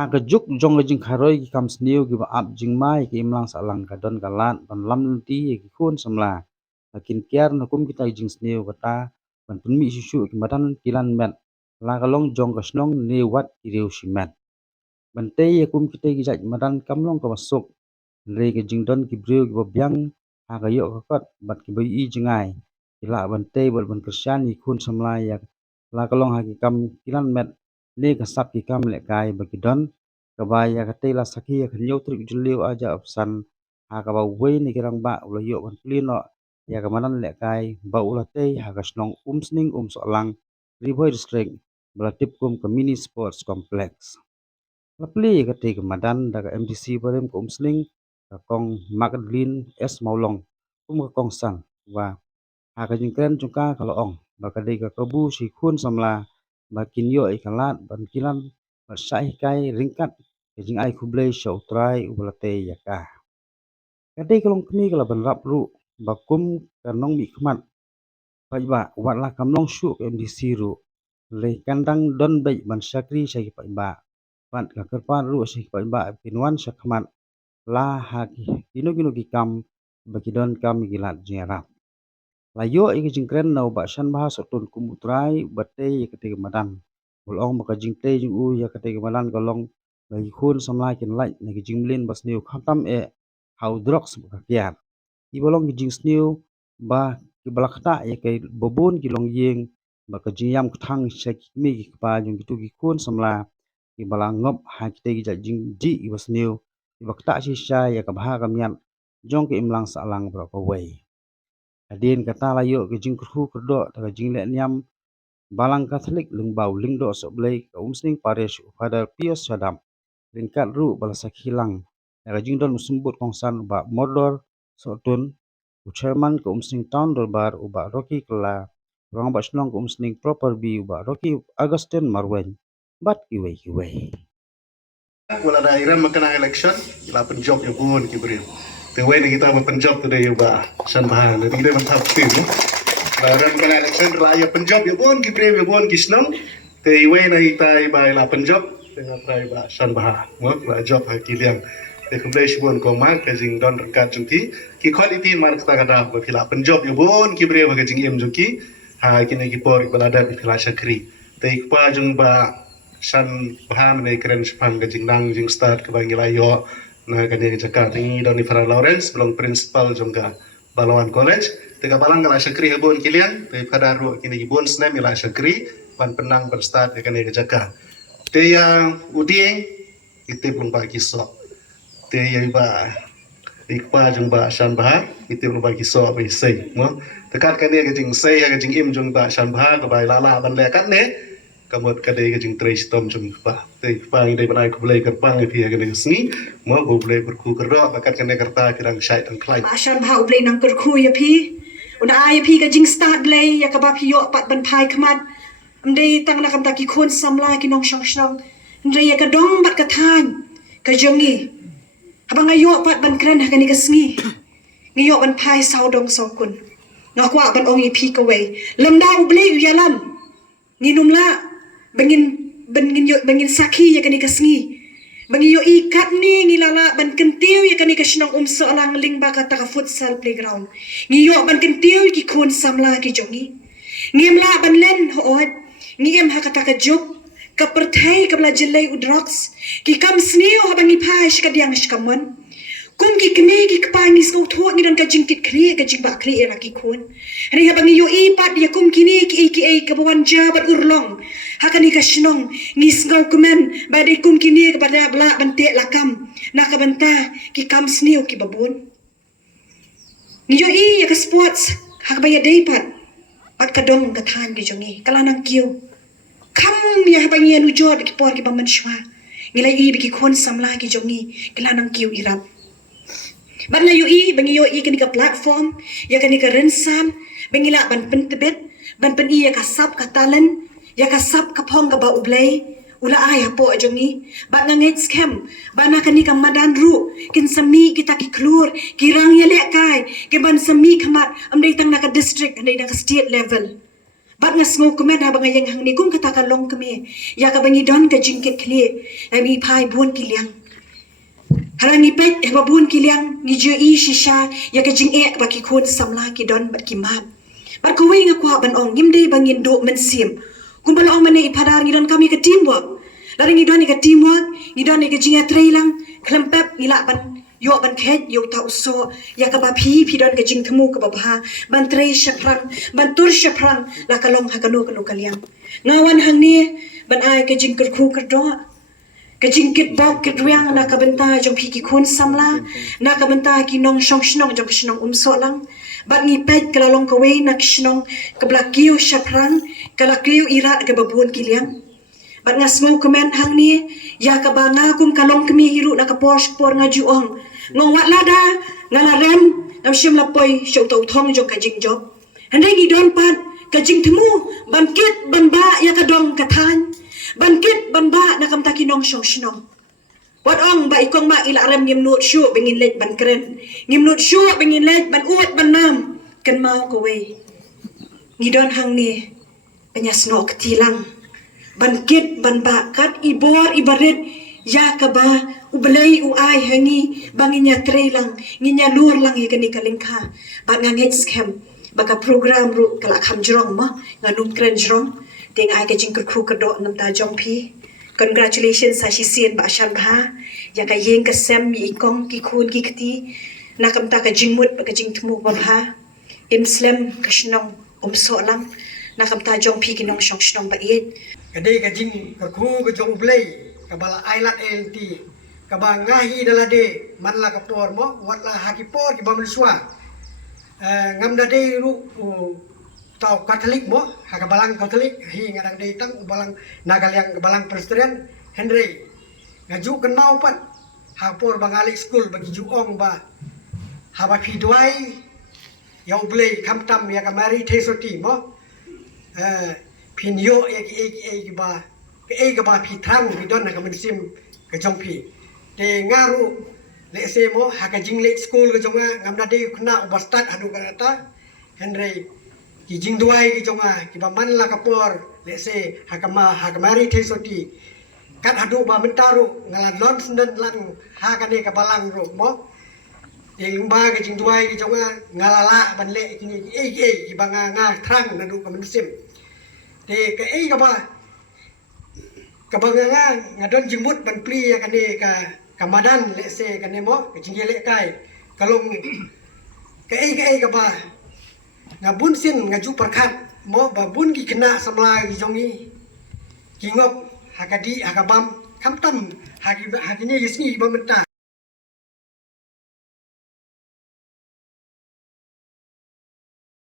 Hagajuk jong jing kharoi ki kam sniu ki ba ap jing mai ki imlang salang kadon kalat ban lam ti ki khun samla lakin kiar na kum kita jing sniu kata ban punmi susu ki madan kilan met la kalong jong ka snong ne wat ki reu simet ban te ye kum kita ki jaj madan kamlong ka masuk re ki jing don ki breu ki bobyang hagayo ka kot bat ki bai i jingai ila ban te bal ban kersian ki khun samla ya la kalong ha ki kam kilan met le ka sap ki kam le kai ba ki don kabaya katela sakia kanyo trik julio aja opsan ha ka ba we ni kirang ba ulo yo ban plino ya ka manan le kai ba ulo te ha ka snong umsning so lang riboy district belatip kum ke mini sports complex lapli ka te ka madan daga MDC barem ko umsling ka kong Magdalene S Maulong ka kong sang wa ha ka jingkren jungka kalau ong ba ka de ka kabu si khun samla ba kinyo ikalat ban kilan bersai kai ringkat jing ai kublai show try ubalate yaka kade kalong kmi kala ban rap ru bakum kanong mi khmat pai ba watla kamlong shu MDC ru le kandang don bai ban sakri sai pai ba ban ka kerpan ru sai pai ba pinwan sakmat la ha kino kino ki kam baki don kam gilat jera layo iki jingkren nau ba shan bahas otun kumutrai bate yakate madan bolong maka jingte jing u yakate madan kalong lagi khun samlai kin lai nagi jingblin bas niu khatam how drugs bakakiat ibolong ki jing sniu ba ki balakta ya kai bobon ki long yeng ba ka jingyam thang shek mi ki pa jung ki tu ki khun samla ki balangop ha ki te ki jing ji i bas niu ki bakta si sha ya ka bha kam yan jong ki imlang sa lang bro ko wei adin kata layo ki jing khu kerdo ta jing le nyam balang Katolik lengbau lingdo soblei ka umsning parish Father Pius Sadam ringkat ru balasak hilang ya jing don musumbut kongsan ba modor sotun chairman ka umsning town dorbar uba Rocky kala rong ba snong ka umsning proper bi uba Rocky Augustine Marwen bat kiwe wala na iram makana election ila penjob yung buhon kibrim tewe na kita ba penjob today yung ba san bahan na tigde man tap tim la iram makana election la ya penjob yung buhon kibrim yung buhon kisnong tewe na kita ba ila penjob dengan try ba san bahan mo la job ha kiliang te kumplay buhon ko ma ka jing don rekat jungti ki quality mar kita kada ba pila penjob yung buhon kibrim ka jing im jungki ha kini ki por balada bi pila sakri te pa jung ba san paham ne keren sepam ke jing jing start ke bangi layo na kani Jakarta ni Doni Farah Lawrence belum principal jongga Balawan College tega balang kala sakri habon kilian te pada ru kini gibon snap ila sakri pan penang berstart ke kani Jakarta te ya udieng kita belum bagi so te ya ba ikpa jong ba san bahar kita belum bagi so ba sei mo tekat kani ke jing sei ke jing im jong ba san bahar ke ba lala ban lekat ne kamot kadai ke jing trace tom jung ba te pang dai banai ku blai ker pang phi ke ne sni mo bo blai per ku kerdo bakat ke ne kerta kirang syait dan klai ashan bha blai nang ker khu ya phi una ai phi ke jing start lei ya ka ba phi yo pat ban phai khmat ndei tang na kam ta ki khon samla ki nong shong shong ndei ya ka dong bat ka than ka jongi abang ayo pat ban kran ha ke ne ka sngi ngiyo ban phai sau dong sau kun ngakwa ban ong i phi ka wei lam da blai yu ya lam nginum la bengin sakhi ya kani kasngi bengi yo ikat ni ngilala ban kentiu ya kani kasnong so alang ling ba kata ka futsal playground ngiyo ban kentiu ki khon samla ki jongi ngimla ban len hood ngiem ha kata ka jok ka perthai ka bla jelai udrox ki kam snio ha bangi phaish ka diang shkamon kum ki kme ki kpangi sko tho ngi dan ka jingkit khri ka jingba khri era ki khon ri ha bangi yo i pat ya kum kini ki ka bawan jabat urlong hakani ka shnong ngis ngau kumen ba de kum kini ka bada bla bante lakam na ka banta ki kam snio ki babun ngi yo i ya ka sports hak ba ya dei pat ka dong ka than ki jongi kala nang kiu kam ya ba ngi anu jod ki por ki ba man shwa ngilai i bi ki khon samla ki jongi kala nang kiu irap ban la yui bangi yo i kani ka platform ya kani ka rensam bangi la ban pentebet ban pen i ya ka sap ka talent ya ka sap ka phong ka ba ublay ula ay po ajongi ban nga ngets scam ban kani ka madan ru kin sami kita ki klur ki rang ya le kai ke ban sami khamat amdei tang na ka district amdei na ka state level Bat ngas ngo kemen ha bangayang hang ni kum katakan long keme. Ya ka bangi don ka jingkit kli. Ami pai buon kiliang. Harangi pet ha buon kiliang ni je I shisha ya ka jing ek baki kun samla ki don bat ki map. Bat ko wei ngakwa ban ong ngim dei bangin do men sim. Kum bala ong mane ipadar ni don kami ka teamwork. Laring ni don ni ka teamwork, ni don ni ka jinga trailang, klempep ni la ban yo ban khet yo ta uso ya ka ba phi don ka jing thmu ka ba bha ban tre shaprang ban tur shaprang la ka long ha ka no kaliang ngawan hang ni ban ai ka jing kar khu kar do ka jing kit bok kit riang na ka benta jong phi ki khun samla na ka benta ki nong shong shnong jong shnong so lang bat ngi pet ka long ka we na shnong ka bla kiu shaprang ka la kiu irat ka babun kiliang bat ngas ngau komen hang ni ya ka ba nga kum kalong kemi hiru na ka por nga juong ngong wat lada ngala rem nam shim la poi shau tau thong jong ka jing job handai ni don pat ka jing thmu ban kit ban ba ya ka dong ka than ban kit ban ba na kam ta kinong shong shnong wat ong ba ikong ma ila rem ngim nut shu bengin lej ban kren ngim nut shu bengin lej ban ut ban nam kan mau ko we ni don hang ni penyas no ketilang ban kit ban ba kat ibor ibarit ya ka ba ubalay uay hangi banginya trailang nginya lur lang ya kani kalingka ba ngangit scam baka program ru kala kham jrong ma nganum kren jrong ting ai ka jingkur khu ka do nam ta jong phi congratulations sa shi sien ba shan ba ya ka yeng ka sem mi ikong ki khun ki khti na kam ta ka jingmut ba ka jing thmu ba ba in slam ka shnong so lang na kam ta jong phi ki nong shong shnong ba it Kadai ka jing ka khu ka jong play ka bala ailat LT ka ba ngahi dalade man la ka por mo wat la haki por ki bamul swa ngam da de ru tau katolik mo ha ka balang katolik hi ngadang de tang balang nagalyang ka balang presbyterian Henry ngaju kan mau pat ha por bangalik school bagi juong ba ha ba phi duai yau play kam tam ya ka mari thesoti mo pin yo ek ba phi thang bi don na ka sim ka jong phi te ngaru le se mo ha ka jing le school ka jonga ngam na de khna ubastat hadu ka ta Henry ki jing duai ki jonga ki ba man la ka por le se ha ka mari the soti kat hadu ba mentaru ngalan lon senden lang ha ka ne ka balang ro mo yang ba ka jing duai ki jonga ngalala ban le ki ki ba nga thang na du ka sim te ka ka ba nga ngadon jingmut ban pli ya kane ka madan le se kane mo ka jingge le kai kalong ka ba ngabun sin ngaju perkhat mo ba bun ki kena samla ki jongi ki ngop hakadi hakabam kamtam haki ni gisni ba menta